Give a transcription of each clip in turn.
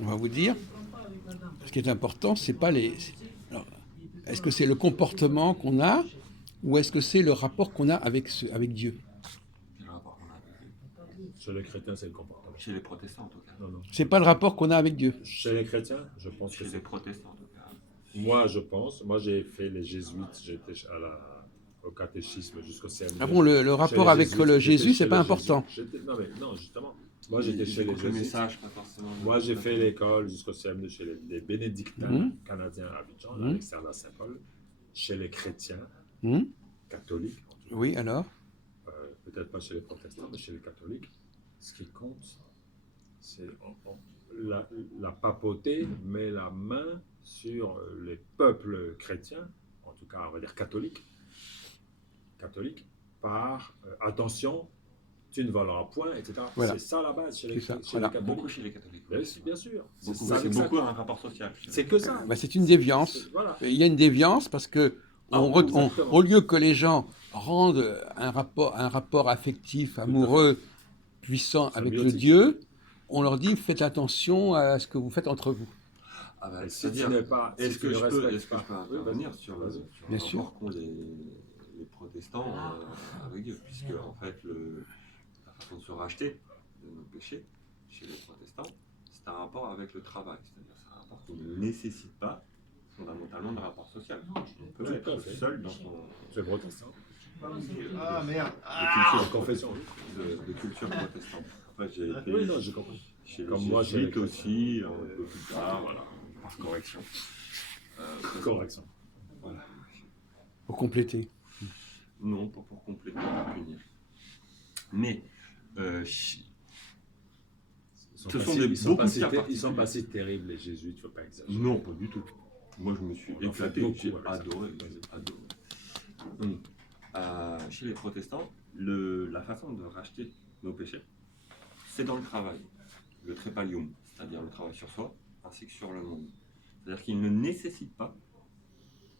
On va vous dire, ce qui est important, c'est pas les. Alors, est-ce que c'est le comportement qu'on a ou est-ce que c'est le rapport qu'on a avec Dieu? Le rapport qu'on a avec Dieu. Chez les chrétiens, c'est le comportement. Chez les protestants, en tout cas. Non, non. C'est pas le rapport qu'on a avec Dieu. Chez les chrétiens, je pense que Chez les c'est. protestants, en tout cas. Moi, je pense. Moi, j'ai fait les jésuites. J'étais au catéchisme jusqu'au CM2. Ah bon, le rapport les avec jésuites, le j'étais Jésus, chez c'est pas les important. Non, mais non, justement. Moi, j'étais chez les le jésuites. message, pas forcément. Moi, j'ai fait l'école jusqu'au CM2 chez les bénédictins canadiens à Abidjan, à l'extérieur de Saint-Paul, chez les chrétiens catholiques. En tout cas. Oui, alors? Peut-être pas chez les protestants, mais chez les catholiques. Ce qui compte, c'est la papauté met la main sur les peuples chrétiens, en tout cas, on va dire catholiques, par attention, tu ne voleras point, etc. Voilà. C'est ça la base chez les catholiques. Beaucoup chez les catholiques. Bien sûr. C'est beaucoup un rapport social. C'est que ça. Bah, c'est une déviance. Voilà. Il y a une déviance parce que au lieu que les gens rendent un rapport affectif, amoureux, puissant avec le Dieu, on leur dit faites attention à ce que vous faites entre vous. Ah bah, Si tu c'est-à-dire, n'es pas, est-ce que je peux intervenir vas-y. sur le Bien sûr. rapport qu'ont les protestants avec Dieu, puisque en fait la façon de se racheter de nos péchés chez les protestants, c'est un rapport avec le travail, c'est-à-dire c'est un rapport qui ne nécessite pas fondamentalement de rapport social. On peut être seul dans son Tu es protestant. Ah merde. En confession, oui. de culture protestante. Après, j'ai été Oui, non, j'ai compris. chez les Comme moi, chez les jésuites aussi, un peu plus tard, voilà, par correction. Correction. Voilà. Pour compléter. Non, pas pour compléter, pas punir. Mais ce sont des beaucoup de cas Ils sont pas si terribles, les jésuites, il ne faut pas exagérer. Non, pas du tout. Moi, je me suis On en fait éclaté, beaucoup j'ai avec ça. adoré. Donc, chez les protestants, la façon de racheter nos péchés, c'est dans le travail, le trépalium, c'est-à-dire le travail sur soi, ainsi que sur le monde. C'est-à-dire qu'il ne nécessite pas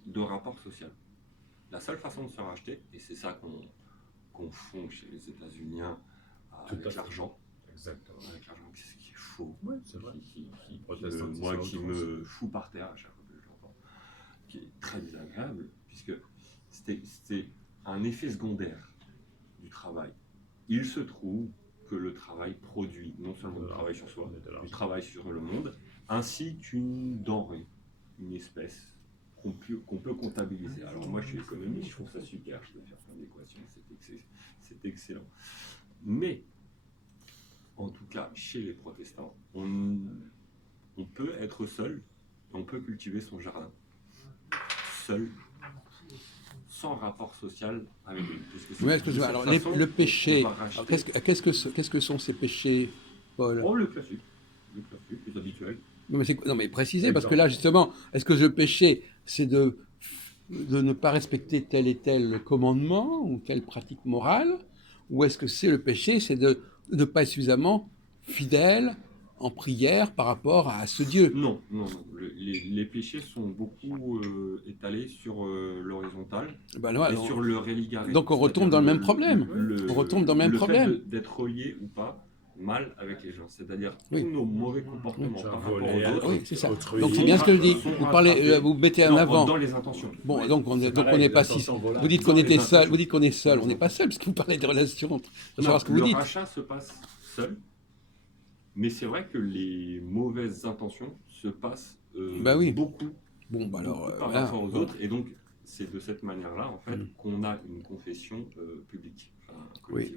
de rapport social. La seule façon de se racheter, et c'est ça qu'on confond chez les États-Uniens avec l'argent, Exactement. avec l'argent, c'est ce qui est faux, Oui, c'est vrai. moi qui me fous par terre à chaque fois que je l'entends, qui est très désagréable, puisque c'était un effet secondaire du travail. Il se trouve que le travail produit non seulement du travail sur soi, du travail sur le monde, ainsi qu'une denrée, une espèce qu'on peut comptabiliser. Alors moi je suis économiste, je trouve ça super, je peux faire plein d'équations, c'est excellent. Mais, en tout cas, chez les protestants, on peut être seul, on peut cultiver son jardin, seul, sans rapport social avec lui. Oui, excusez-moi. Alors, le péché, alors, qu'est-ce que sont ces péchés, Paul? Oh, le classique, les habituels. Non, mais précisez, parce que là, justement, est-ce que le péché, c'est de ne pas respecter tel et tel commandement ou telle pratique morale, ou est-ce que c'est le péché, c'est de ne pas être suffisamment fidèle en prière par rapport à ce Dieu? Non. Les péchés sont beaucoup étalés sur l'horizontale et sur le religarisme. Donc on retombe dans le même problème. On retombe dans le même problème. Fait d'être relié ou pas mal avec les gens, c'est-à-dire tous nos mauvais comportements par rapport aux autres. Oui, c'est ça. Donc c'est bien ce que je dis. Vous mettez en avant. Dans les intentions. Bon, donc on n'est pas si. Vous dites qu'on était seul. Vous dites qu'on est seul. On n'est pas seul parce que vous parlez des relations. Je savoir ce que vous dites. Le rachat se passe seul, mais c'est vrai que les mauvaises intentions se passent beaucoup. Bon, bah alors par rapport aux autres, et donc c'est de cette manière-là en fait qu'on a une confession publique. Oui.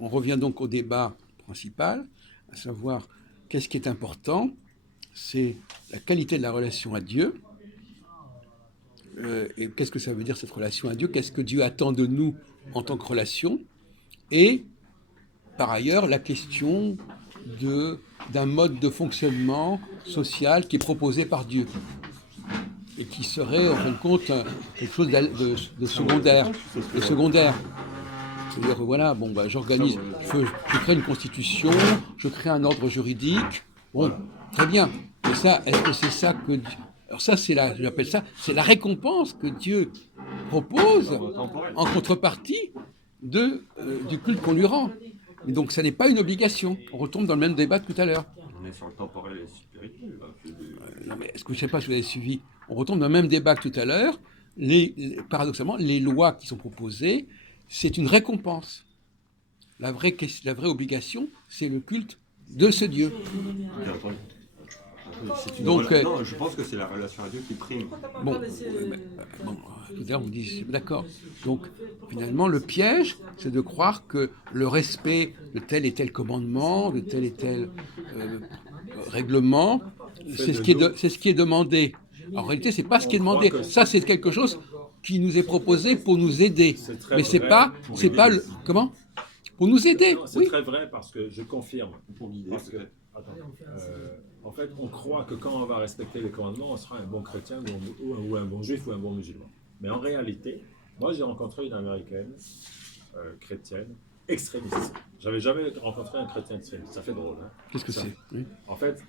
On revient donc au débat principal, à savoir qu'est-ce qui est important, c'est la qualité de la relation à Dieu. Et qu'est-ce que ça veut dire cette relation à Dieu? Qu'est-ce que Dieu attend de nous en tant que relation? Et par ailleurs, la question d'un mode de fonctionnement social qui est proposé par Dieu et qui serait en fin de compte quelque chose de secondaire. C'est-à-dire, voilà, bon, bah, j'organise, je crée une constitution, je crée un ordre juridique, bon, très bien. Mais ça, est-ce que c'est ça que... Alors ça, j'appelle ça, c'est la récompense que Dieu propose en contrepartie du culte qu'on lui rend. Et donc, ça n'est pas une obligation. On retombe dans le même débat de tout à l'heure. On est sur le temporel et spirituel. Là. Non, mais est-ce que je ne sais pas si vous avez suivi? On retombe dans le même débat que tout à l'heure. Paradoxalement, les lois qui sont proposées, c'est une récompense. La vraie obligation, c'est le culte de ce Dieu. Bien entendu. Donc, non, je pense que c'est la relation à Dieu qui prime. Bon, tout à l'heure vous dites, d'accord. Donc, finalement, le piège, c'est de croire que le respect de tel et tel commandement, de tel et tel règlement, c'est ce qui est demandé. En réalité, c'est pas ce qui est demandé. Ça, c'est quelque chose qui nous est proposé pour nous aider. Mais c'est pas le comment? Pour nous aider. Non, c'est oui. très vrai parce que je confirme. Pour guider, Parce que, attends, en fait, on croit que quand on va respecter les commandements, on sera un bon chrétien ou un bon juif ou un bon musulman. Mais en réalité, moi j'ai rencontré une américaine chrétienne extrémiste. J'avais jamais rencontré un chrétien extrémiste. Ça fait drôle. Hein. Qu'est-ce que c'est? Oui. En fait,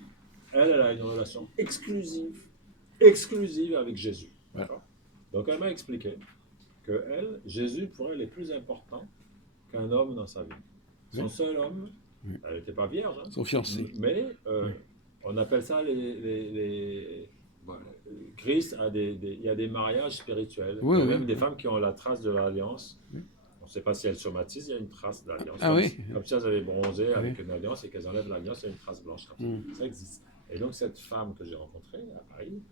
elle a une relation exclusive avec Jésus. Voilà. Donc elle m'a expliqué que elle, Jésus pour elle est plus important qu'un homme dans sa vie. Son Oui. seul homme, Oui. elle n'était pas vierge, hein, Son fiancé. mais Oui. on appelle ça Christ il y a des mariages spirituels. Oui, il y a oui. même des femmes qui ont la trace de l'alliance. Oui. On ne sait pas si elles somatisent, il y a une trace d'alliance. Ah comme, oui. comme si elles avaient bronzé avec Oui. une alliance et qu'elles enlèvent l'alliance, il y a une trace blanche. Comme ça. Ça existe. Et donc cette femme que j'ai rencontrée à Paris,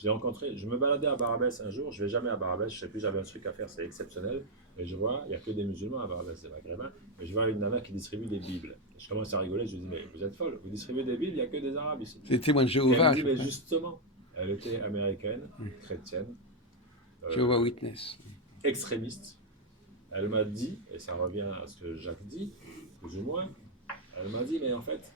je me baladais à Barabès un jour, je ne vais jamais à Barabès, je ne sais plus, j'avais un truc à faire, c'est exceptionnel. Et je vois, il n'y a que des musulmans à Barabès, des maghrébins, et je vois une nana qui distribue des Bibles. Et je commence à rigoler, je lui dis, mais vous êtes folle, vous distribuez des Bibles, il n'y a que des Arabes ici. C'est témoin de Et Jéhovah. elle me dit, je mais crois. justement, elle était américaine, chrétienne, Jehovah Witness. extrémiste. Elle m'a dit, et ça revient à ce que Jacques dit, plus ou moins, elle m'a dit, mais en fait,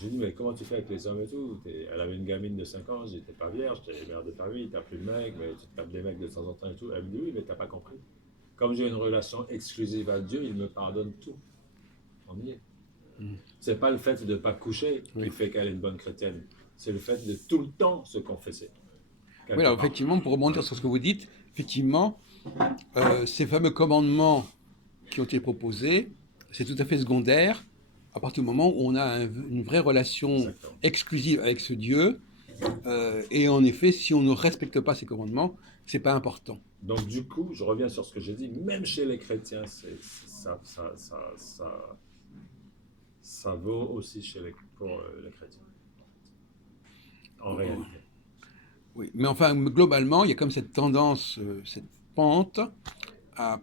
j'ai dit, mais comment tu fais avec les hommes et tout? Elle avait une gamine de 5 ans, j'étais pas vierge, j'étais mère de famille, t'as plus de mecs, mais tu te tapes des mecs de temps en temps et tout. Elle me dit, oui, mais t'as pas compris. Comme j'ai une relation exclusive à Dieu, il me pardonne tout. On y est. C'est pas le fait de ne pas coucher qui fait qu'elle est une bonne chrétienne, c'est le fait de tout le temps se confesser. Oui, alors effectivement, pour rebondir sur ce que vous dites, effectivement, ces fameux commandements qui ont été proposés, c'est tout à fait secondaire à partir du moment où on a une vraie relation Exactement. exclusive avec ce Dieu. Et en effet, si on ne respecte pas ces commandements, c'est pas important. Donc du coup, je reviens sur ce que j'ai dit, même chez les chrétiens, ça vaut aussi pour les chrétiens. En réalité. Oui, mais enfin, globalement, il y a comme cette tendance, cette pente à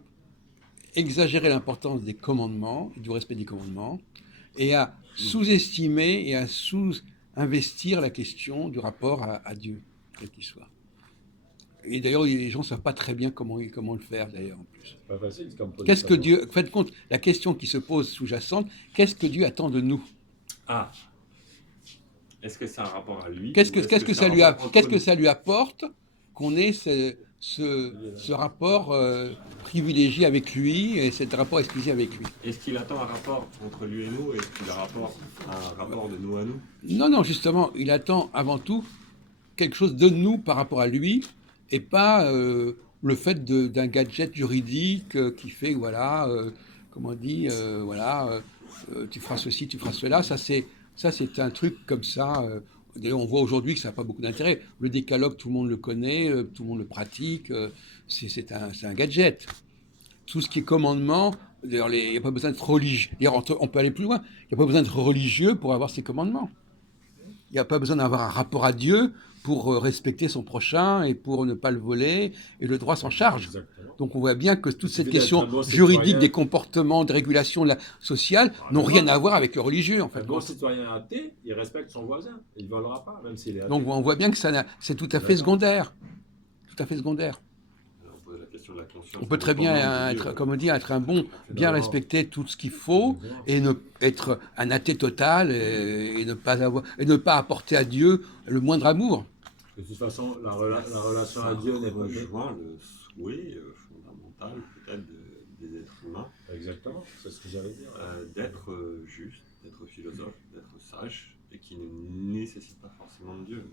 exagérer l'importance des commandements, du respect des commandements, et à sous-estimer et à sous-investir la question du rapport à Dieu, quel qu'il soit. Et d'ailleurs, les gens ne savent pas très bien comment le faire, d'ailleurs, en plus. C'est pas facile comme position. Qu'est-ce que Dieu... Faites compte, la question qui se pose sous-jacente, qu'est-ce que Dieu attend de nous? Ah. Est-ce que c'est un rapport à lui? Qu'est-ce que ça lui apporte qu'on ait ce rapport privilégié avec lui et ce rapport exclusif avec lui? Est-ce qu'il attend un rapport entre lui et nous? Est-ce qu'il a un rapport de nous à nous? Non, justement, il attend avant tout quelque chose de nous par rapport à lui et pas le fait d'un gadget juridique qui fait, voilà, comment on dit, voilà, tu feras ceci, tu feras cela. Ça, c'est un truc comme ça. D'ailleurs, on voit aujourd'hui que ça n'a pas beaucoup d'intérêt. Le décalogue, tout le monde le connaît, tout le monde le pratique. C'est un gadget. Tout ce qui est commandement, d'ailleurs, il n'y a pas besoin d'être religieux. D'ailleurs, on peut aller plus loin. Il n'y a pas besoin d'être religieux pour avoir ces commandements. Il n'y a pas besoin d'avoir un rapport à Dieu pour respecter son prochain et pour ne pas le voler, et le droit s'en charge. Exactement. Donc on voit bien que toute cette d'être question un bon juridique citoyen. des comportements, de régulation sociale n'ont rien à voir avec le religieux, en Un fait. bon citoyen athée, il respecte son voisin. Il ne volera pas, même s'il est athée. Donc on voit bien que c'est tout à fait secondaire. Tout à fait secondaire. Alors, on pose la question de la conscience. On peut très bien être, comme on dit, être un bon, bien respecter tout ce qu'il faut, et être un athée total, et ne pas apporter à Dieu le moindre amour. De toute façon, la relation à Dieu n'est pas... rejoint le souhait fondamental peut-être des êtres humains. Exactement, c'est ce que j'allais dire. D'être juste, d'être philosophe, d'être sage, et qui ne nécessite pas forcément de Dieu.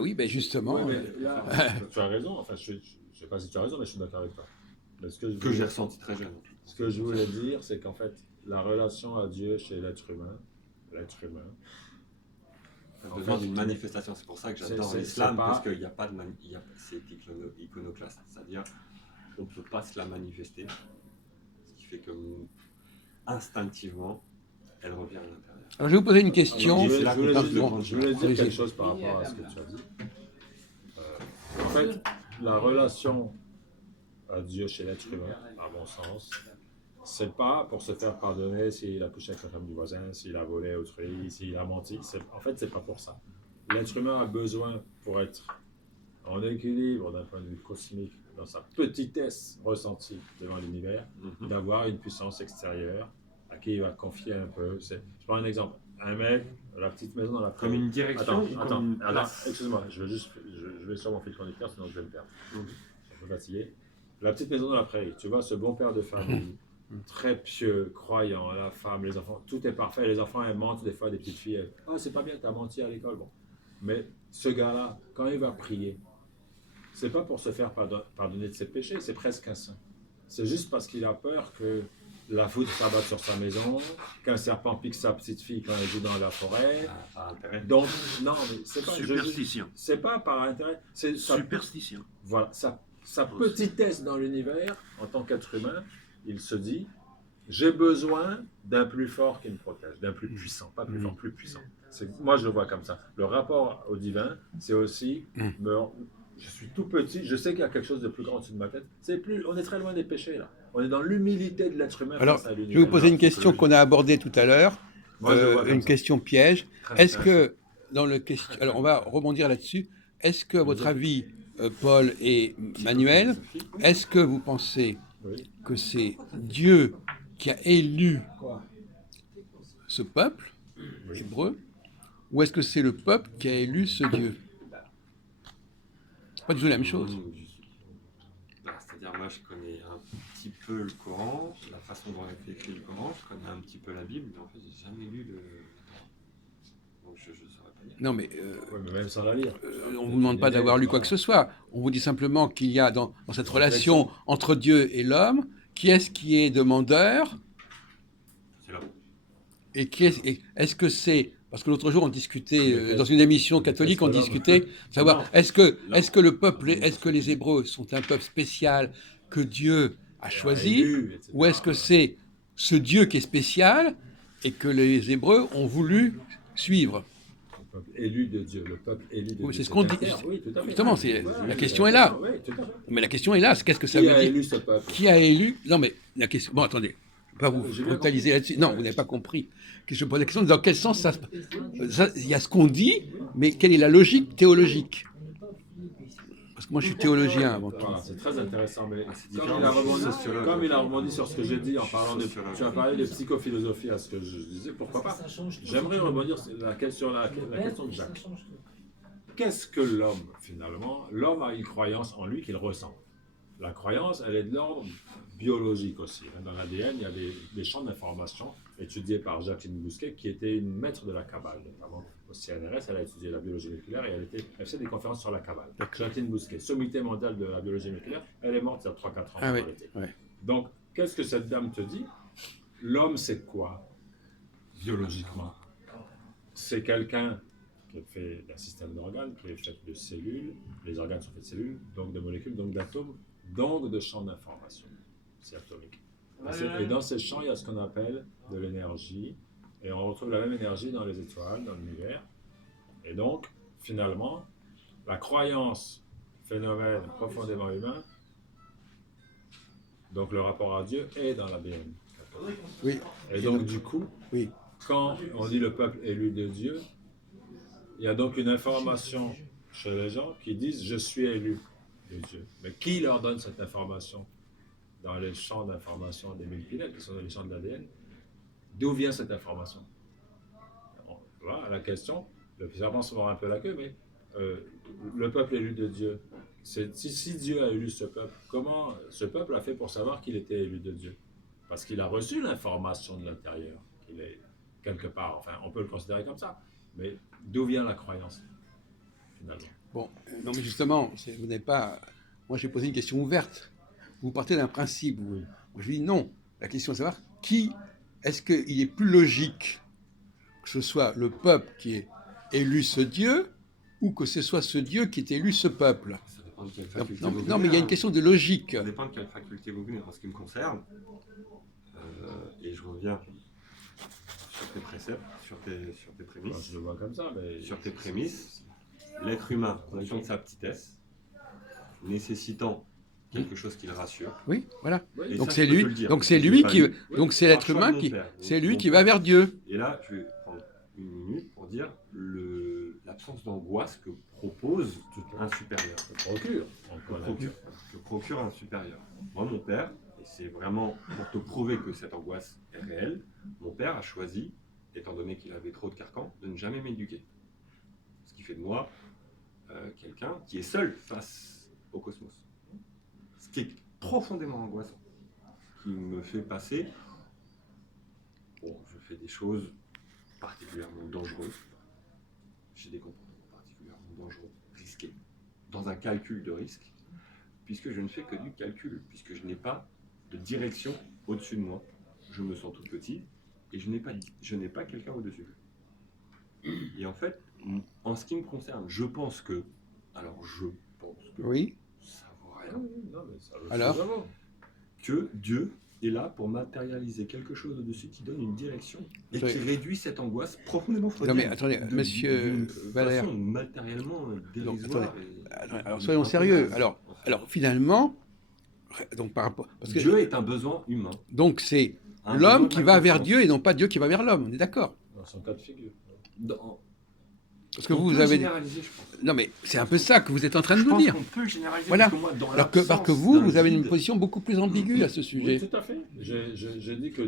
Oui, ben justement. Oui, mais là, tu as raison, enfin, je ne sais pas si tu as raison, mais je suis d'accord avec toi. Mais Que j'ai ressenti très jeune. Ce que je voulais dire, c'est qu'en fait, la relation à Dieu chez l'être humain, On a En besoin fait, d'une manifestation. C'est pour ça que j'adore c'est l'islam, pas- parce qu'il n'y a pas de c'est iconoclaste. C'est-à-dire on ne peut pas se la manifester. Ce qui fait que instinctivement, elle revient à l'intérieur. Alors, je vais vous poser une question. Alors, c'est là qu'on je passe de voulais prendre dire Allez-y. quelque chose par rapport à ce que tu as dit. En fait, la relation à Dieu chez l'être humain, à mon sens, c'est pas pour se faire pardonner s'il a couché avec la femme du voisin, s'il a volé autrui, s'il a menti. En fait, c'est pas pour ça. L'être humain a besoin, pour être en équilibre d'un point de vue cosmique, dans sa petitesse ressentie devant l'univers, d'avoir une puissance extérieure à qui il va confier un peu. Je prends un exemple. Un mec, la petite maison dans la Comme prairie. une direction ou comme une place. Excuse-moi, je vais sur mon fil conducteur, sinon je vais me perdre. Je suis un peu fatigué. La petite maison dans la prairie, tu vois, ce bon père de famille, très pieux, croyant, la femme, les enfants, tout est parfait. Les enfants, elles mentent des fois, des petites filles. Ah, c'est pas bien, t'as menti à l'école. Bon. Mais ce gars-là, quand il va prier, c'est pas pour se faire pardonner de ses péchés, c'est presque un saint. C'est juste parce qu'il a peur que la foudre s'abatte sur sa maison, qu'un serpent pique sa petite fille quand elle joue dans la forêt. Par intérêt. Donc, non, mais c'est pas... Superstition. C'est pas par intérêt. C'est Superstition. voilà, sa petitesse dans l'univers, en tant qu'être humain, il se dit, j'ai besoin d'un plus fort qui me protège, d'un plus puissant, pas plus fort, plus puissant. Moi, je le vois comme ça. Le rapport au divin, c'est aussi, je suis tout petit, je sais qu'il y a quelque chose de plus grand au-dessus de ma tête. On est très loin des péchés, là. On est dans l'humilité de l'être humain Alors, face à l'univers. je vais vous poser une question qu'on a abordée tout à l'heure, Moi, je le vois comme une ça. question piège. Très Est-ce que, dans le question... Alors, on va rebondir là-dessus. Est-ce que, à votre avis, Paul et Manuel, est-ce que vous pensez Oui. que c'est Dieu qui a élu ce peuple hébreu, ou est-ce que c'est le peuple qui a élu ce Dieu? Pas du tout la même chose. C'est-à-dire, moi, je connais un petit peu le Coran, la façon dont est écrit le Coran, je connais un petit peu la Bible, mais en fait, j'ai jamais lu le. Donc, je ne saurais pas dire. Non, mais Oui, mais même sans la lire. on ne vous demande pas d'avoir lu quoi que ce soit. On vous dit simplement qu'il y a dans cette relation entre Dieu et l'homme, qui est demandeur C'est là. et est-ce que c'est... Parce que l'autre jour, on discutait, dans une émission catholique, on discutait, savoir, est-ce que le peuple, est-ce que les Hébreux sont un peuple spécial que Dieu a choisi, ou est-ce que c'est ce Dieu qui est spécial et que les Hébreux ont voulu suivre? Le peuple élu de Dieu, le peuple élu de Dieu. Oui, c'est ce qu'on dit. Oui, tout à fait. Justement, la question est là. Oui, tout à fait. Mais la question est là, c'est qu'est-ce que ça Qui veut a dire? élu ce peuple? Qui a élu? Non, mais la question... Bon, attendez, je ne vais pas vous J'ai bien brutaliser compris. là-dessus. Non, vous n'avez pas compris. Je pose la question, dans quel sens il y a ce qu'on dit, mais quelle est la logique théologique? Parce que moi, je suis théologien avant tout. Voilà, c'est très intéressant, mais c'est comme différent. il, a rebondi, Sociologue. comme il a rebondi sur ce que j'ai dit en parlant de... Sociologue. Tu as parlé de psychophilosophie à ce que je disais, pourquoi pas? J'aimerais rebondir sur la question de Jacques. Qu'est-ce que l'homme, finalement? L'homme a une croyance en lui qu'il ressent. La croyance, elle est de l'ordre biologique aussi. Dans l'ADN, il y a des champs d'information étudiés par Jacqueline Bousquet, qui était une maître de la Kabbale, notamment au CNRS. Elle a étudié la biologie moléculaire et elle faisait des conférences sur la Kabbale. Jacqueline Bousquet, sommité mondiale de la biologie moléculaire, elle est morte il y a 3-4 ans. Ah oui, en réalité. oui. Donc, qu'est-ce que cette dame te dit? L'homme, c'est quoi, biologiquement? C'est quelqu'un qui est fait d'un système d'organes, qui est fait de cellules. Les organes sont faits de cellules, donc de molécules, donc d'atomes, donc de champs d'information. C'est atomique. Et dans ces champs, il y a ce qu'on appelle de l'énergie. Et on retrouve la même énergie dans les étoiles, dans l'univers. Et donc, finalement, la croyance, phénomène profondément humain, donc le rapport à Dieu est dans l'ADN. Oui. Et donc, du coup, Oui. quand on dit le peuple élu de Dieu, il y a donc une information chez les gens qui disent « je suis élu de Dieu ». Mais qui leur donne cette information? Dans les champs d'information des multipilètes, qui sont dans les champs de l'ADN, d'où vient cette information? Voilà la question. Le serpent se mord un peu la queue, mais le peuple élu de Dieu, si Dieu a élu ce peuple, comment ce peuple a fait pour savoir qu'il était élu de Dieu? Parce qu'il a reçu l'information de l'intérieur, qu'il est quelque part, enfin on peut le considérer comme ça, mais d'où vient la croyance, finalement? Bon, non mais justement, vous n'avez pas... Moi j'ai posé une question ouverte. Vous partez d'un principe. Oui. Moi je dis non. La question est de savoir qui est-ce qu'il est plus logique que ce soit le peuple qui ait élu ce Dieu ou que ce soit ce Dieu qui ait élu ce peuple? Ça dépend de quelle Non, faculté non, vous non, mais il y a une venez, question de logique. Ça dépend de quelle faculté vous venez. En ce qui me concerne, et je reviens sur tes préceptes, sur tes Moi, prémices. je le vois comme ça, mais... Sur tes prémices, l'être humain, conscient de sa petitesse, nécessitant quelque chose qui le rassure. Oui, voilà. Oui, Et Donc ça, c'est je peux te lui, le dire, donc c'est je l'ai lui pas qui, lu. donc c'est Par l'être choix de humain mon qui, père. c'est lui Mon qui va vers Dieu. Et là, je vais prendre une minute pour dire l'absence d'angoisse que propose un supérieur. procure. Que procure un supérieur. Moi, mon père, et c'est vraiment pour te prouver que cette angoisse est réelle, mon père a choisi, étant donné qu'il avait trop de carcans, de ne jamais m'éduquer. Ce qui fait de moi quelqu'un qui est seul face au cosmos. Ce qui est profondément angoissant. Qui me fait passer... Bon, je fais des choses particulièrement dangereuses. J'ai des comportements particulièrement dangereux, risqués, dans un calcul de risque, puisque je ne fais que du calcul, puisque je n'ai pas de direction au-dessus de moi. Je me sens tout petit et je n'ai pas quelqu'un au-dessus. Et en fait, en ce qui me concerne, je pense que Oui. ça vaut Ah rien, oui, non, mais ça veut Alors savoir. que Dieu est là pour matérialiser quelque chose au-dessus qui donne une direction et Oui. qui réduit cette angoisse profondément Non freudienne. mais attendez, monsieur d'une Valère. façon matériellement dérisoire. Attendez, alors soyons sérieux. Alors finalement, donc par rapport, parce que Dieu est un besoin humain. donc c'est Un l'homme besoin qui de va la vers conscience. Dieu et non pas Dieu qui va vers l'homme. On est d'accord? Dans son cas de figure. Parce que On vous peut avez. généraliser, je pense. Non mais c'est un peu ça que vous êtes en train de Je nous pense dire. qu'on peut généraliser. Voilà. Parce que moi, dans Alors que parce que vous, l'absence vous avez d'un une guide, position beaucoup plus ambiguë à ce Oui, sujet. tout à fait. J'ai dit que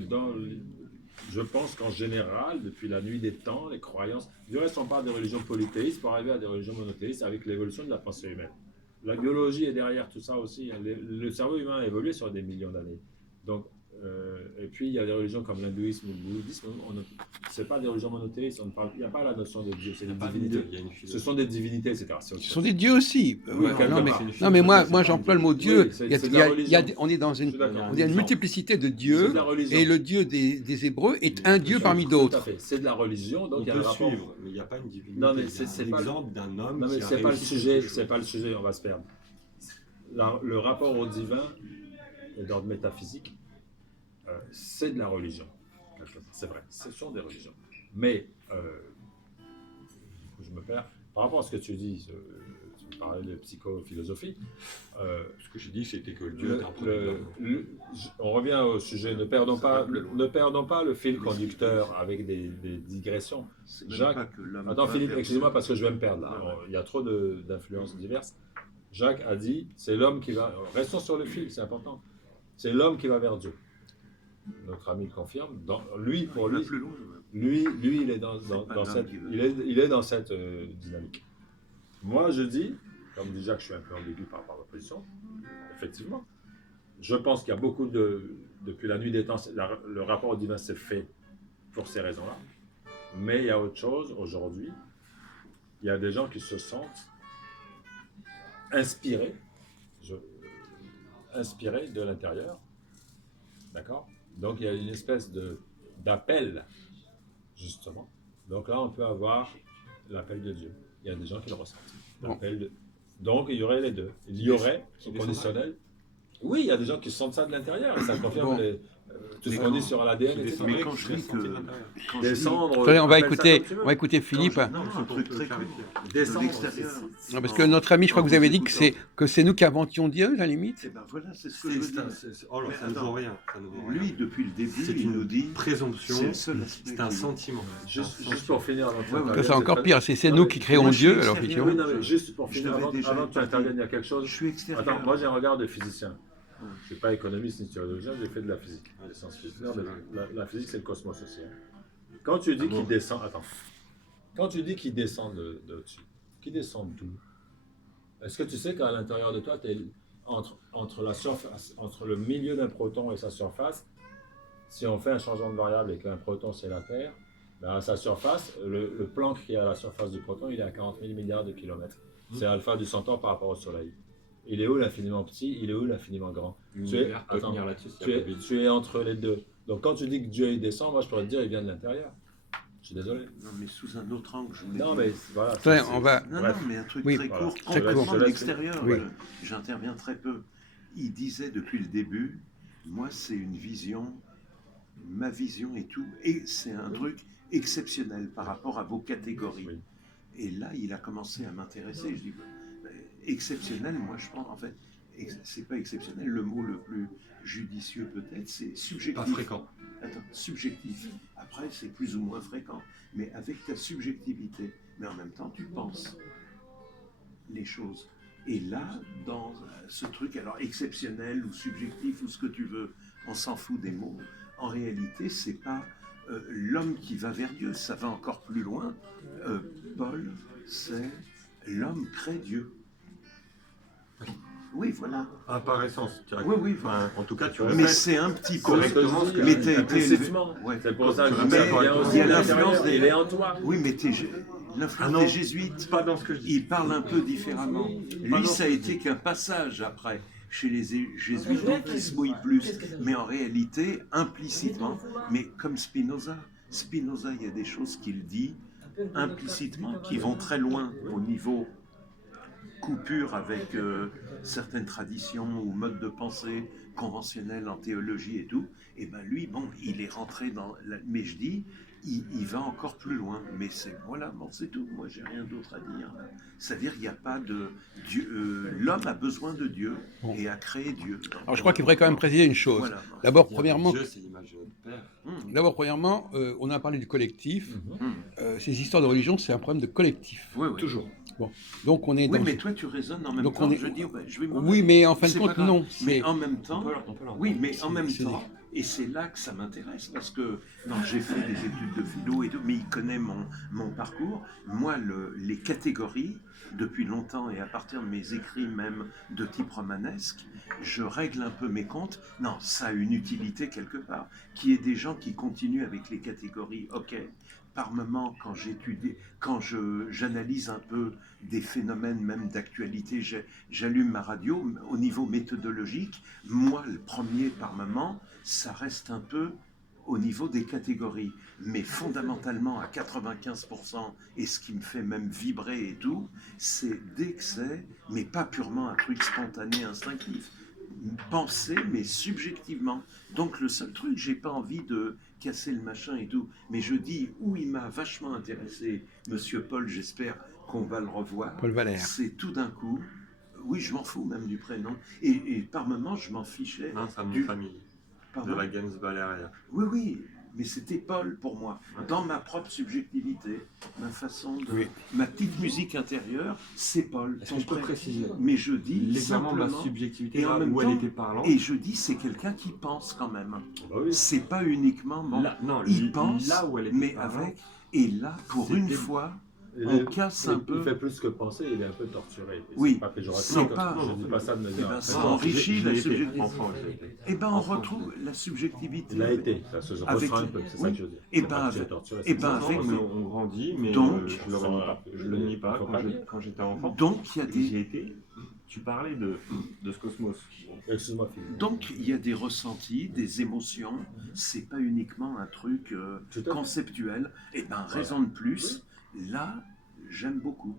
je pense qu'en général, depuis la nuit des temps, les croyances... Du reste, on parle des religions polythéistes pour arriver à des religions monothéistes avec l'évolution de la pensée humaine. La biologie est derrière tout ça aussi. Le cerveau humain a évolué sur des millions d'années. Donc, et puis, il y a des religions comme l'hindouisme ou le bouddhisme. Ce n'est pas des religions monothéistes. Il n'y a pas la notion de Dieu. C'est il n'y des a pas de divinités. milieu, il y a une Ce philosophie. sont des divinités, etc. C'est autre Ce chose. sont des dieux aussi. Oui, Ouais, quelque non, mais, part. non, mais moi C'est pas j'emploie le une mot Dieu. Oui, c'est Il y a- de il y la a- il y a- religion. on est dans Je une, suis d'accord. on a une multiplicité de C'est dieux de la religion. et le Dieu des Hébreux est un Dieu Tout parmi à d'autres. fait. C'est de la religion, donc On il y a peut le rapport. suivre, mais il n'y a pas une divinité. Non, mais Il y a c'est un pas- exemple d'un homme Non, mais qui a c'est pas le réussi sujet. quelque chose. C'est pas le sujet. On va se perdre. Le rapport au divin et d'ordre métaphysique, c'est de la religion. C'est vrai. Ce sont des religions. Mais je me perds. Par rapport à ce que tu dis, tu me parlais de psychophilosophie. Ce que j'ai dit, c'était que Dieu est un produit de l'amour. On revient au sujet. Ne perdons pas le fil conducteur avec des digressions. C'est même Jacques- pas que l'homme Attends va Philippe, vers excusez-moi Dieu. parce que je vais me perdre là. Ouais, ouais. Il y a trop d'influences diverses. Jacques a dit, c'est l'homme qui va... Restons sur le fil, c'est important. C'est l'homme qui va vers Dieu. Notre ami le confirme. Lui, pour Il va lui, plus loin. lui, il est dans pas l'homme cette, qui veut. il est dans cette dynamique. Moi, je dis, comme dit Jacques, je suis un peu ambigu par rapport à ma position. Effectivement, je pense qu'il y a beaucoup depuis la nuit des temps, le rapport au divin s'est fait pour ces raisons-là. Mais il y a autre chose aujourd'hui. Il y a des gens qui se sentent inspirés de l'intérieur. D'accord? Donc il y a une espèce d'appel, justement. Donc là, on peut avoir l'appel de Dieu. Il y a des gens qui le ressentent. Donc il y aurait les deux. Il y aurait, au conditionnel. Oui, il y a des gens qui sentent ça de l'intérieur. Et ça confirme Bon. tout ce Mais qu'on dit quand- sur l'ADN, etc. Mais quand je dis que... quand je dis- Descendre. Attendez, on va appelle ça écouter, comme tu veux. on va écouter Philippe. Non, un truc très court. De Descendre. l'extérieur. Non, parce que notre ami, je crois que vous avez dit que c'est nous qui inventions Dieu, à la limite. Eh ben voilà, c'est ce que je veux dire. Oh là, Mais ça ne attends. vaut rien. Ça ne vaut rien. Lui, depuis le début, C'est il nous une dit... présomption, C'est le seul aspect c'est un qui- sentiment. Juste pour finir avant que tu Ouais, ouais. interviennes, C'est encore très- pire, c'est Non, nous mais qui créons moi, je suis Dieu, alors extérieur. effectivement. Oui, non, mais juste pour Je finir, l'avais avant déjà que tu dit. interviennes, il y a quelque chose. Je suis extérieur. Attends, moi j'ai un regard de physicien. Je ne suis pas économiste ni théologien, j'ai fait de la physique, des sciences physiques. Non, mais la physique, c'est le cosmos aussi. Hein. Quand tu dis qu'il descend, attends. Quand tu dis qu'il descend de-dessus, qu'il descend d'où? Est-ce que tu sais qu'à l'intérieur de toi, t'es entre la surface, entre le milieu d'un proton et sa surface, si on fait un changement de variable et qu'un proton c'est la Terre, ben à sa surface, le Planck qui est à la surface du proton, il est à 40 000 milliards de kilomètres. C'est alpha du Centaure par rapport au Soleil. Il est où l'infiniment petit? Il est où l'infiniment grand? Tu es, L'univers peut attends, venir là-dessus. tu es entre les deux. Donc quand tu dis que Dieu il descend, moi je pourrais te dire il vient de l'intérieur. Je suis désolé. Non, mais sous un autre angle, je voulais Non, dire. mais voilà. Attendez, ça, c'est- on va- Non, bref. non, mais un truc Oui, très voilà. court, Très complètement court. de l'extérieur. Oui. J'interviens très peu. Il disait depuis le début, moi c'est une vision, ma vision et tout, et c'est un truc exceptionnel par rapport à vos catégories. Oui. Et là, il a commencé à m'intéresser. Je dis, exceptionnel, moi je pense, en fait, c'est pas exceptionnel, le mot le plus judicieux peut-être, c'est subjectif. Pas fréquent. Attends, subjectif. Après, c'est plus ou moins fréquent, mais avec ta subjectivité. Mais en même temps, tu penses les choses. Et là, dans ce truc, alors exceptionnel ou subjectif ou ce que tu veux, on s'en fout des mots. En réalité, c'est pas l'homme qui va vers Dieu, ça va encore plus loin. Paul, c'est l'homme crée Dieu. Oui, voilà. Ah, par essence, tu Oui, oui, Enfin, en tout cas, tu Mais Mais reflètes c'est un petit peu. correctement ce que Mais tu t'es dis. été élevé. Implicitement. Ouais. C'est pour ça que je Mais dis il y a aussi il y a l'intérieur, l'influence des- il est en toi. Oui, mais l'influence des jésuites, Pas dans ce que je dis. il parle un peu différemment. Lui, ça a été qu'un passage après chez les jésuites donc, qui se mouillent plus. Mais en réalité, implicitement, mais comme Spinoza, il y a des choses qu'il dit implicitement qui vont très loin au niveau coupure avec certaines traditions ou modes de pensée conventionnels en théologie et tout, et ben lui, bon, il est rentré dans... Mais je dis, il va encore plus loin. Mais c'est voilà, bon, c'est tout. Moi, j'ai rien d'autre à dire. C'est-à-dire qu'il n'y a pas de... Dieu, l'homme a besoin de Dieu et a créé Dieu. Donc, Alors je crois qu'il faudrait quand même préciser une chose. Voilà. D'abord, premièrement, Dieu, c'est l'image de notre Père. on a parlé du collectif. Mhm. Ces histoires de religion, c'est un problème de collectif. Oui, oui. Toujours. Donc on est Oui, dans... mais toi, tu raisonnes en même Donc, temps. on est- Je dis, ouais, je vais m'en Oui, mais en fin de C'est compte, pas grave. non. Mais C'est- en même temps, On peut l'entendre. oui, mais en même c'est- temps, et c'est là que ça m'intéresse, parce que non, j'ai fait des études de philo et tout, mais il connaît mon parcours. Moi, les catégories, depuis longtemps et à partir de mes écrits même de type romanesque, je règle un peu mes comptes. Non, ça a une utilité quelque part. Qu'il y ait des gens qui continuent avec les catégories, ok. Par moment, quand j'étudie, quand j'analyse un peu des phénomènes même d'actualité, j'allume ma radio, au niveau méthodologique, moi, le premier par moment, ça reste un peu au niveau des catégories. Mais fondamentalement, à 95%, et ce qui me fait même vibrer et tout, c'est dès que c'est, mais pas purement un truc spontané, instinctif, penser, mais subjectivement. Donc le seul truc, j'ai pas envie de casser le machin et tout, mais je dis où il m'a vachement intéressé, Monsieur Paul, j'espère qu'on va le revoir. Paul Valère. C'est tout d'un coup, oui, je m'en fous même du prénom, et par moments je m'en fichais. Non, c'est un nom Du- de famille. Pardon De la Gens Valeria. Oui, oui, mais c'était Paul pour moi, dans ma propre subjectivité, ma façon de... Oui. Ma petite musique intérieure, c'est Paul. Est-ce que je peux Ton préciser Mais je dis légèrement ma simplement... subjectivité et en là même où elle temps- était parlante? Et je dis, c'est quelqu'un qui pense quand même. Bah oui. C'est pas uniquement... Bon, Là, non, il pense, là où elle était mais parlante, avec... Et là, pour c'était- une fois, Il on est- casse il- un peu... Il fait plus que penser, il est un peu torturé. Et Oui. C'est pas péjoratif. Non, comme pas- ça. Je dis pas ça de Eh manière. ben, ça Non, enrichit je la l'ai été. subjectivité. Enfant, je l'ai été. Eh ben, on Enfant, retrouve la subjectivité. Il a été, ça se Avec restreint un les- peu, c'est oui. ça que je veux dire. Eh C'est pas ben, que tu es avec- torturé, eh c'est ben, ça. avec- Non, mais on grandit, mais Donc- je le renie pas. Je le nie pas. Faut Quand pas je- dire. quand j'étais enfant, Donc, il y a des... j'ai été. Tu parlais de ce cosmos. Excuse-moi, Philippe. Donc, il y a des ressentis, des émotions. C'est pas uniquement un truc Tout à fait. conceptuel. Eh ben, raison de plus. Là, j'aime beaucoup.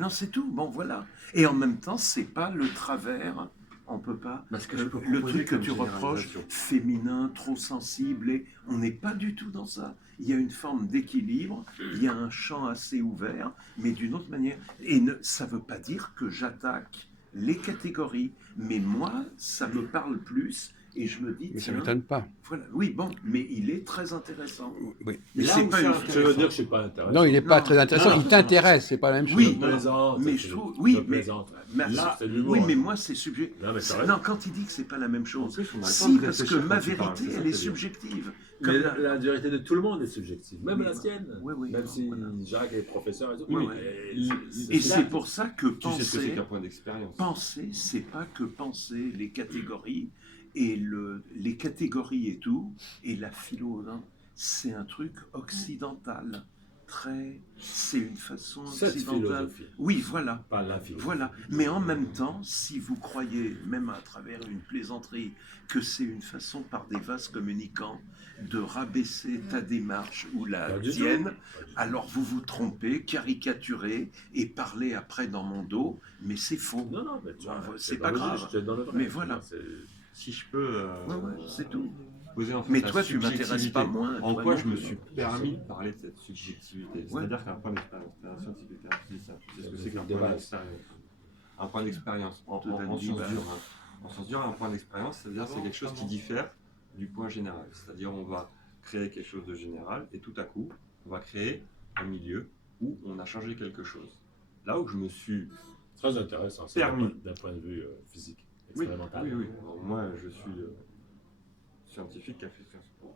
Non, c'est tout. Bon, voilà. Et en même temps, c'est pas le travers. On peut pas. Parce que je peux Le proposer truc que comme tu reproches, généralisation. féminin, trop sensible, et on n'est pas du tout dans ça. Il y a une forme d'équilibre, il y a un champ assez ouvert, mais d'une autre manière. Et ça ne veut pas dire que j'attaque les catégories, mais moi, ça me parle plus, et je me dis, Mais ça ne tiens, m'étonne pas. voilà. Oui, bon, mais il est très intéressant. Oui. Mais Là c'est où pas c'est une... Je veux dire que je suis pas intéressé. Non, il n'est pas Non, très intéressant. non, Il t'intéresse, c'est pas la même chose. Oui, Je plaisante. mais je trouve- oui, je mais- plaisante. Merci. Là, c'est de l'humour. Oui, mais moi, c'est subjectif. Non, mais c'est vrai. Non, quand il dit que c'est pas la même En chose. plus, on a le temps Si, de parce que réfléchir ma quand tu parles, vérité, c'est ça elle que est je veux dire. subjective. Mais Comme la vérité de tout le monde est subjective, même Oui, la sienne. oui, oui, même si voilà. Jacques est professeur et tout. Oui, mais Et c'est pour ça que Tu sais ce que c'est penser, qu'un point d'expérience. penser, c'est pas que penser les catégories et les catégories et tout, et la philo, hein, c'est un truc occidental. c'est une façon Cette occidentale. philosophie, Oui, voilà. pas la philosophie. Voilà. Mais en même temps, si vous croyez, même à travers une plaisanterie, que c'est une façon par des vases communicants de rabaisser ta démarche ou la Pas du tout. tienne, Pas du tout. alors vous vous trompez, caricaturez et parlez après dans mon dos, mais c'est faux. Non, non, mais tu vois, C'est dans pas le grave. juste, c'est dans le vrai. Mais voilà. C'est- Si je peux Ouais, c'est tout. poser en fait Mais la toi, tu m'intéresses subjectivité. pas moins. En toi quoi non je me plus. suis permis de parler de cette subjectivité. Ouais. C'est-à-dire qu'un point d'expérience, t'es un scientifique, t'es un physicien, tu sais ce que c'est qu'un Des point bases. d'expérience. Un point d'expérience en Te donne en 10 sciences balles. dures. En sciences dures, un point d'expérience, c'est-à-dire c'est quelque chose qui diffère du point général. C'est-à-dire on va créer quelque chose de général et tout à coup, on va créer un milieu où on a changé quelque chose. Là où je me suis Très intéressant, c'est Permis. d'un point de vue physique, Oui, expérimental. oui. Alors, moi, je suis scientifique qui a fait Sciences Po.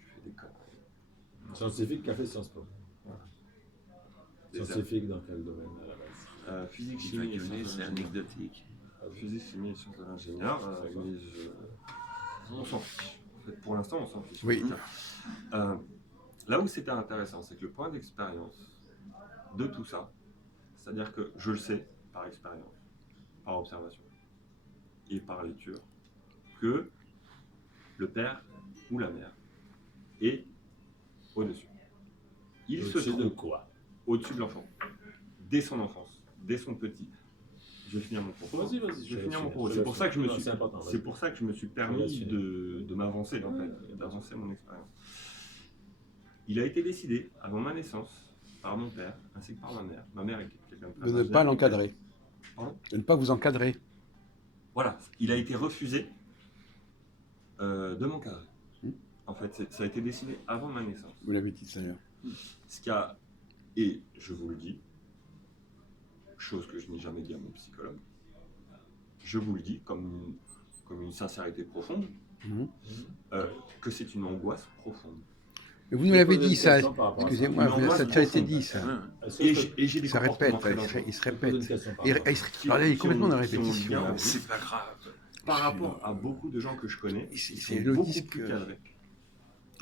Je fais des conneries. Scientifique qui a fait Sciences Po. Des Scientifique dans quel domaine à la base? Physique, Si chimie et tu connais, sciences de c'est l'ingénieur. anecdotique. Physique, chimie et sciences de l'ingénieur. On s'en fiche. En fait, pour l'instant, on s'en fiche. Oui. Là où c'était intéressant, c'est que le point d'expérience de tout ça, c'est-à-dire que je le sais par expérience, par observation et par lecture, que le père ou la mère est au-dessus. Il se Au-dessus de trouve quoi? au-dessus de l'enfant, dès son enfance, dès son petit. Je vais finir mon propos. Vas-y, vas-y. Je vais finir mon propos. je C'est laisse pour ça que je me Non, suis. C'est important. C'est pour ça que je me suis permis laisse de m'avancer, en fait, d'avancer mon expérience. Il a été décidé, avant ma naissance, par mon père, ainsi que par ma mère. Ma mère est quelqu'un de très De ne pas ingénieur. l'encadrer. Pardon ? De ne pas vous encadrer. Voilà, il a été refusé de m'encadrer. Hmm. En fait, ça a été décidé avant ma naissance. Vous l'avez dit tout à l'heure. Ce qui a, et je vous le dis, chose que je n'ai jamais dit à mon psychologue, je vous le dis comme une sincérité profonde, Mhm. que c'est une angoisse profonde. Mais vous nous l'avez dit, ça. Excusez-moi, Excusez-moi, Non, ça a moi, déjà été je dit, ça. Et j'ai des Ça comportements répète, très il dangereux. se répète. Une Et alors là, il est complètement dans la répétition. lien C'est pas grave. par rapport à beaucoup de gens que je connais, Et c'est- qui c'est sont le beaucoup disque, plus cadrés,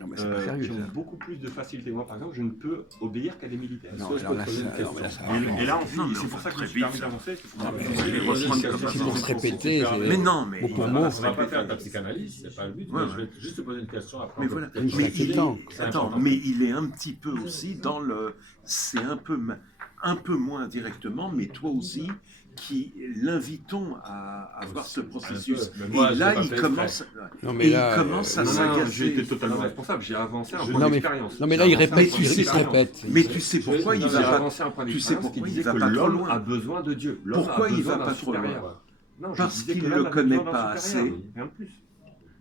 Non, mais c'est pas sérieux, qui ont ça. beaucoup plus de facilité. Moi, par exemple, je ne peux obéir qu'à des militaires. Non, Est-ce que je alors peux là, poser une ça- non, mais là, question ça va. Et là, on Non, finit. mais C'est on pour va ça que je très me suis permis vite. d'avancer. C'est pour ça Non, que mais je vous me allez suis reprendre permis comme d'avancer. ça. Pour se répéter, Mais non, mais Mot pour On mot. va pas faire ta psychanalyse, c'est pas le but. Ouais, mais je vais juste te poser une question après. Mais voilà. Oui, c'est Mais inquiétant. C'est Attends, important. mais il est un petit peu aussi dans le. C'est un peu moins directement, mais toi aussi, qui l'invitons à voir ce processus. Mais moi, Et je là, l'ai pas il fait commence. Non, Et mais il là. commence à Non, non, s'agacer. j'ai été totalement Non, mais- responsable. J'ai avancé un Je- point Non, mais, d'expérience. non, mais là, il J'ai avancé répète, un point il se d'expérience. répète. Mais tu sais pourquoi il Non, va J'ai pas. avancé un point tu sais d'expérience qui pourquoi il disait va que pas trop l'homme loin. a besoin de Dieu. L'homme Pourquoi a il besoin va d'un pas trop loin? supérieur. Non, je Parce disais qu'il que le l'homme avait connaît besoin d'un pas supérieur, assez. rien de plus.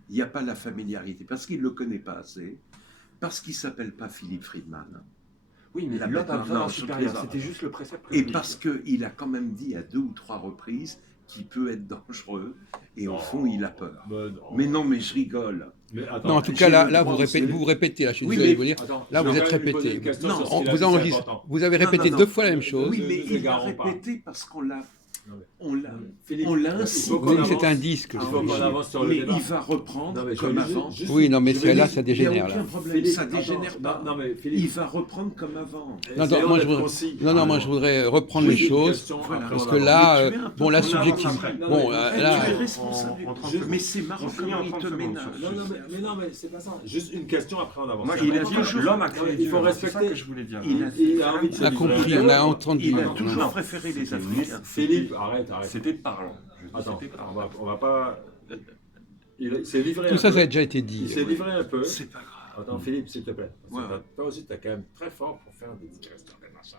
Il n'y a pas la familiarité, parce qu'il ne le connaît pas assez, parce qu'il ne s'appelle pas Philippe Friedman, Oui, mais La l'homme a bête besoin d'un en supérieur. trésor. C'était juste le précepte. et parce qu'il a quand même dit à 2 ou 3 reprises qu'il peut être dangereux, et au fond, il a peur. Mais non, mais je rigole. Mais attends, Non, en tout j'ai cas, là, le là droit vous répétez, là, je suis Oui, désolé mais- de vous dire. Attends, Là, je vous vais êtes quand même lui poser répété. une question Non, sur ce qu'il a Vous dit, enregistrez, c'est important. vous avez Non, répété non, deux non. fois la même chose. Oui, Ne mais nous il a égarons pas. répété parce qu'on l'a Philippe, on l'a il ainsi. faut Vous qu'on dites que c'est un avance. disque. Il faut qu'on avance sur le Mais débat. il va reprendre Non, mais je comme vais juste- avant. juste- Oui, non, mais je vais là, juste- ça Il n'y a dégénère, aucun là. problème, Philippe, ça dégénère attends, pas. Non, mais Il Philippe, va reprendre comme avant. Non, essayons moi, d'être je voudrais- concis. Non, moi, je voudrais reprendre les Juste une choses. question, Voilà. après Parce on que avance. là, Mais tu es un peu bon, la trop subjectivité. avancé. Bon, Non, mais- Tu là, es responsable. en 30 secondes. Mais c'est marrant On finit en comment il 30 te secondes ménage. sur ce Mais non, mais c'est pas ça. Juste une question, après on avance. Moi, C'est il a important. dit l'homme a Non, créé il Dieu. faut C'est ça respecter. que je voulais dire. Il a envie de on a se compris, livrer. on a entendu. Il a Non, toujours non. préféré les C'était Africains. Philippe, arrête. C'était parlant. Je dis Attends, c'était parlant. on va pas. Il s'est livré Tout un ça, peu. ça a déjà été Il dit. s'est livré un peu. C'est pas grave. Attends, Philippe, s'il te plaît. Parce que Ouais. toi aussi, t'es quand même très fort pour faire des digressions, des machins.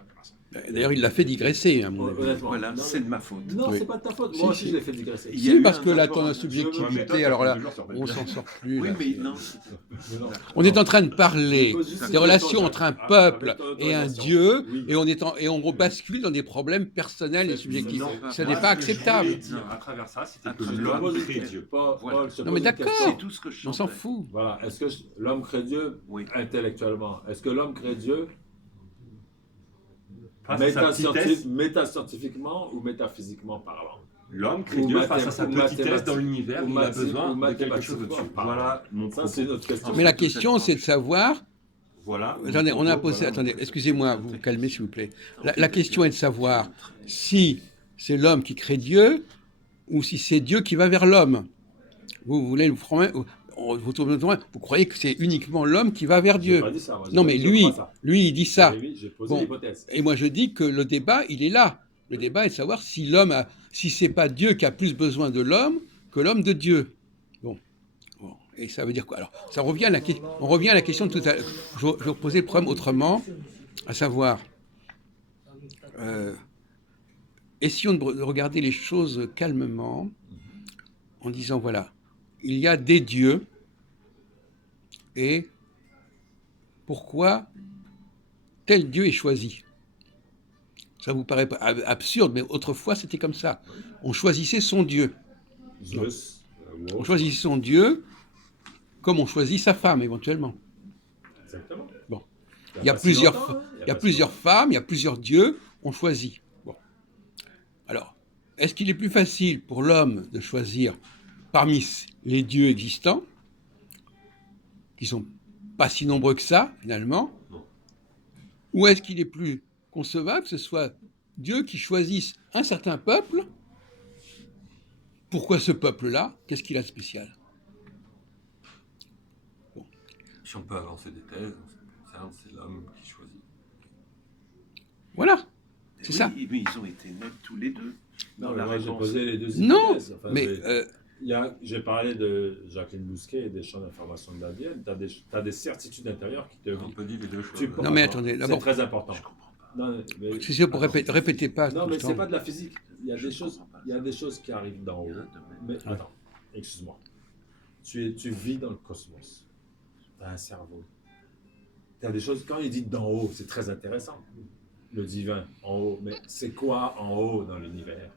D'ailleurs, il l'a fait digresser, à mon avis. Honnêtement. Voilà, Non, c'est de ma faute. Non, Oui. c'est pas de ta faute. Si, Moi aussi, si. je l'ai fait digresser. Il y a Si, eu parce un que là, d'accord. ton Ouais, subjectivité, mais alors là, toi, on s'en sort plus. Oui, là. mais non. Mais non. On est en train de parler Je pose juste des une relations question, entre un Jacques. peuple Avec ton et un autorisation. dieu, Oui. et on bascule dans des problèmes personnels et subjectifs. Non, Ça moi, n'est pas Ce que je acceptable. voulais dire à travers ça, c'était À que travers- l'homme Pose une crée question. Dieu. Paul, Voilà. Paul se Non, pose mais une d'accord. question. C'est tout ce que je On s'en chantais. fout. Voilà. Est-ce que l'homme crée Dieu Oui. intellectuellement? Est-ce que l'homme crée Dieu Face à sa petitesse, métascientifiquement ou métaphysiquement parlant? l'homme crée Ou Dieu face à sa mathématique, petitesse dans l'univers. ou Il a mathématique, besoin ou de quelque chose mathématique, au-dessus. pardon. Voilà mon Ça, propos. c'est une autre question. Mais la Tout cette question, c'est de savoir Voilà. Attendez, on a posé. Voilà. Attendez, excusez-moi, vous vous calmez s'il vous plaît. La question est de savoir si c'est l'homme qui crée Dieu ou si c'est Dieu qui va vers l'homme. Vous voulez vous croyez que c'est uniquement l'homme qui va vers J'ai Dieu. pas dit ça, moi, j'ai Non, pas mais dit, je lui, crois ça. lui, il dit ça. J'ai posé Bon. l'hypothèse. Et moi, je dis que le débat, il est là. Le débat est de savoir si si c'est pas Dieu qui a plus besoin de l'homme que l'homme de Dieu. Bon. Et ça veut dire quoi? Alors, on revient à la question de tout à l'heure. Je vais poser le problème autrement, à savoir, essayons de regarder les choses calmement, en disant voilà, il y a des dieux, et pourquoi tel Dieu est choisi? Ça vous paraît absurde, mais autrefois c'était comme ça. On choisissait son Dieu. Zeus, On choisissait son Dieu comme on choisit sa femme éventuellement. Exactement. Bon. Il Il y a plusieurs femmes, il y a plusieurs dieux, on choisit. Bon. Alors, est-ce qu'il est plus facile pour l'homme de choisir parmi les dieux existants, qui sont pas si nombreux que ça, finalement, ou est-ce qu'il est plus concevable que ce soit Dieu qui choisisse un certain peuple? Pourquoi ce peuple-là? Qu'est-ce qu'il a de spécial? Si on peut avancer des thèses, en ce qui me concerne, c'est l'homme qui choisit. Voilà, c'est Oui, ça. mais ils ont été nets tous les deux. Non, la moi j'ai réponse. posé les deux Non, hypothèses. Enfin, mais j'ai parlé de Jacqueline Bousquet et des champs d'information de l'ADN. Tu as des certitudes intérieures qui te On peut dire les deux choses. Tu non, mais attendez, C'est d'abord, très important. Je comprends pas. Non, mais- si c'est pour répétez pas. Non, tout mais le c'est temps. pas de la physique. Il y a Je des choses, comprends pas. il y a des choses qui arrivent d'en haut. Il y a un domaine. Mais attends, excuse-moi. Tu vis dans le cosmos. Tu as un cerveau. Tu as des choses, quand il dit d'en haut, c'est très intéressant. Le divin, en haut. Mais c'est quoi en haut dans l'univers?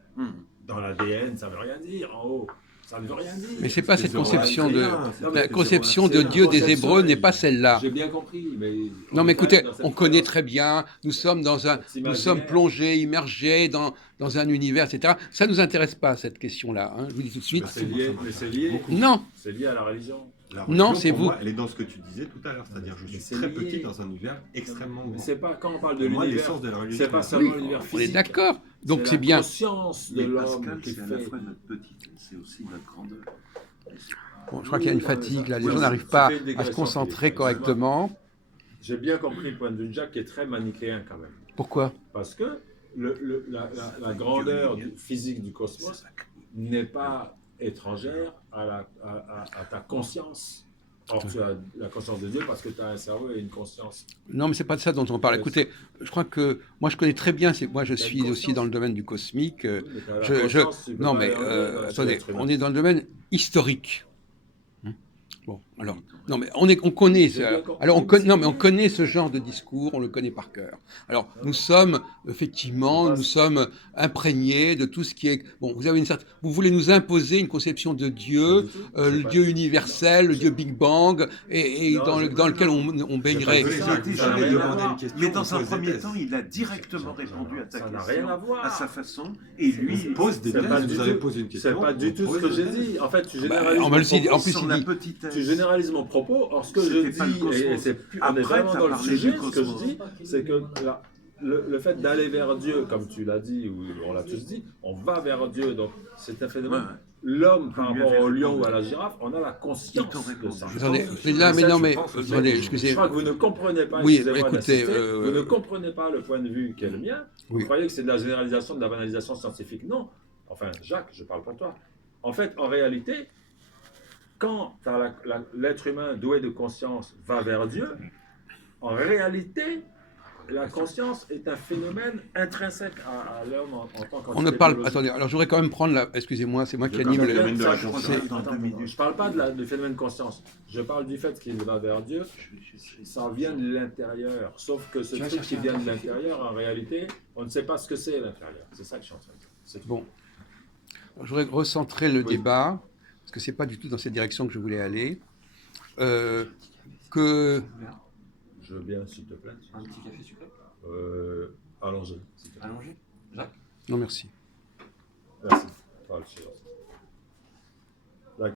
Dans l'ADN, ça veut rien dire, en haut. Ça ne veut rien dire. Mais c'est pas cette conception de Non, la mais conception c'est de la Dieu des conception, Hébreux n'est pas celle-là. J'ai bien compris, mais... Non, mais est écoutez, dans cette on connaît phase. très bien, nous sommes Cet nous sommes imaginaire. plongés, immergés dans un univers, etc. Ça nous intéresse pas, cette question-là, hein, je vous dis tout de suite. Mais c'est lié. Non, C'est lié à la religion. La Non, religion, c'est pour vous. moi, elle est dans ce que tu disais tout à l'heure, c'est-à-dire je Mais suis c'est très lié. petit dans un univers extrêmement Mais grand. c'est pas quand on parle de Pour moi, l'univers, l'essence de la religion, c'est pas c'est seulement Oui, l'univers on est physique. d'accord. Donc c'est la bien. conscience de Mais l'homme Pascal, qui c'est à la fait. fois notre petitesse, c'est aussi notre grandeur. Bon, je crois qu'il y a une fatigue là, les Oui, gens ça n'arrivent fait pas une à se digression, concentrer Philippe. correctement. J'ai bien compris le point de vue de Jacques qui est très manichéen quand même. Pourquoi? Parce que la grandeur physique du cosmos n'est pas étrangère à ta conscience. Or, tu as la conscience de Dieu parce que tu as un cerveau et une conscience. Non, mais c'est pas de ça dont on parle. Écoutez, je crois que moi je connais très bien. Moi, je suis conscience. aussi dans le domaine du cosmique. Oui, mais t'as la conscience, tu peux Non, pas mais aller en- chez attendez, l'être humain. on est dans le domaine historique. Bon, alors, non, mais on connaît. J'ai bien compris, Alors, mais c'est non, mais on bien. connaît ce genre de discours, on le connaît par cœur. Alors, nous sommes effectivement, C'est pas- nous sommes imprégnés de tout ce qui est. Bon, vous voulez nous imposer une conception de Pas Dieu, du tout. le C'est pas- Dieu universel, le Dieu Big Bang, et Non, dans j'ai- lequel on baignerait. pas dit ça. J'ai Ça n'a jamais rien à demandé voir. une question. Mais dans un premier temps, il a directement répondu à ta Ça n'a question, rien à voir. à sa façon, et lui, Il pose des C'est thèses, pas vous du avez tout- posé une question. C'est pas du on tout ce pose que des j'ai thèses. dit. En fait, tu Bah, généralises on mon va le dire, propos. en plus, sur il la dit- petitesse. Tu généralises mon propos. Or, ce que je C'était pas le dis, cosmos. et c'est plus, on est Après, vraiment t'as dans le parlé sujet, du ce que je cosmos. dis, c'est que le fait d'aller vers Dieu, comme tu l'as dit, ou on l'a tous dit, on va vers Dieu. Donc, c'est un phénomène. Ouais. L'homme, par Lui rapport avait au lion répondu. ou à la girafe, on a la conscience Il t'en de répond. ça. Attendez, Je pense- mais là, mais ça, non, je mais pense aussi. attendez, Je excusez. crois que vous ne comprenez pas, Oui, excusez-moi écoutez, d'insister, vous ne comprenez pas le point de vue qui est le mien. Oui. Vous croyez que c'est de la généralisation, de la banalisation scientifique. Non. Enfin, Jacques, je parle pour toi. En fait, en réalité, quand l'être humain doué de conscience va vers Dieu, en réalité, la conscience est un phénomène intrinsèque à l'homme en tant qu'entité On ne parle. biologique. Attendez, alors je voudrais quand même prendre la. Excusez-moi, c'est moi qui D'accord. anime Le le. domaine de la Ça, je crois que conscience. Dans attends, 2 minutes. je parle pas du phénomène conscience. Je parle du fait qu'il va vers Dieu. Ça vient de l'intérieur. Sauf que ce truc qui vient de l'intérieur, en réalité, on ne sait pas ce que c'est l'intérieur. C'est ça que je suis en train de dire. C'est tout. Bon. Alors, je voudrais recentrer le Oui. débat, parce que c'est pas du tout dans cette direction que je voulais aller. Que. Je veux bien, s'il te plaît. Un petit café sucré Allongez. s'il te plaît. allongé. Jacques. Non, merci. Merci. Parle, Cyril.